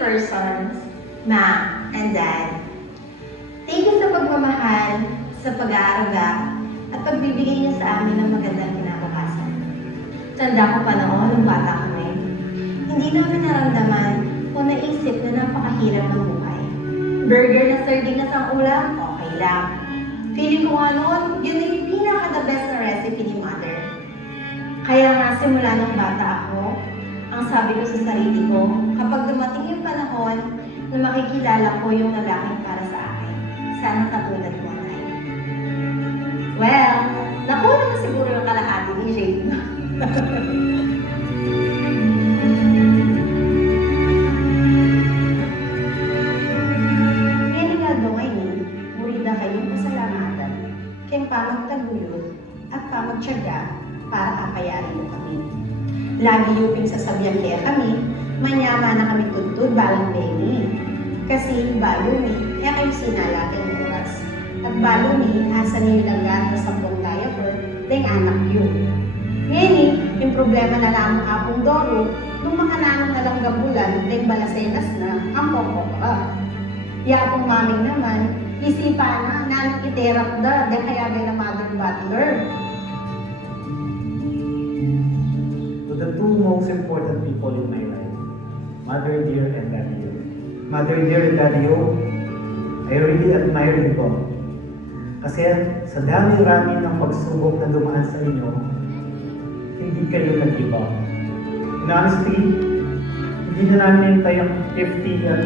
persons, Ma and Dad. Thank you sa pagmamahal, sa pag-aaruga, at pagbibigay niyo sa amin ng magandang kinabukasan. Tanda ko pa noon nung bata kami. Hindi namin naramdaman o naisip na napakahirap ng buhay. Burger na sardinas ang ulam, okay lang. Feeling ko nga noon, yun na yung pinaka-the best na recipe ni Mother. Kaya nga simula nung bata ako, ang sabi ko sa sarili ko, kapag dumating yung panahon na makikilala ko yung lalaking para sa akin, sana katulad mo, Nay. Well, nakuha naman siguro yung kalahati ni Jade. Ngayon nga doon murida kayong pasalamatan, kayong pamagtaguyod at pamagtyaga para kapayarin mo kami. Lagi yuping sasabihan kaya kami, manyama na kami tuntun balang baby. Kasi balumi, kaya kayo sinalating oras. At balumi, asa niyo lang sa 10 diaper, dahil anak yun. Ngayon yung problema na lamang apong doro, nung mga nanong na lang gabulan, dahil balasenas na, ang pokokra. Yapong maming naman, isipan na, nanong iterap da, dahil kaya na mother butler. To the two most important people in my life, Mother Dear and Daddy O. Mother Dear and Daddy O, I really admire you po. Kasi sa dami-rami ng pagsubok na dumaan sa inyo, hindi kayo nag-give up. In honesty, hindi na namin hintay ang 50 at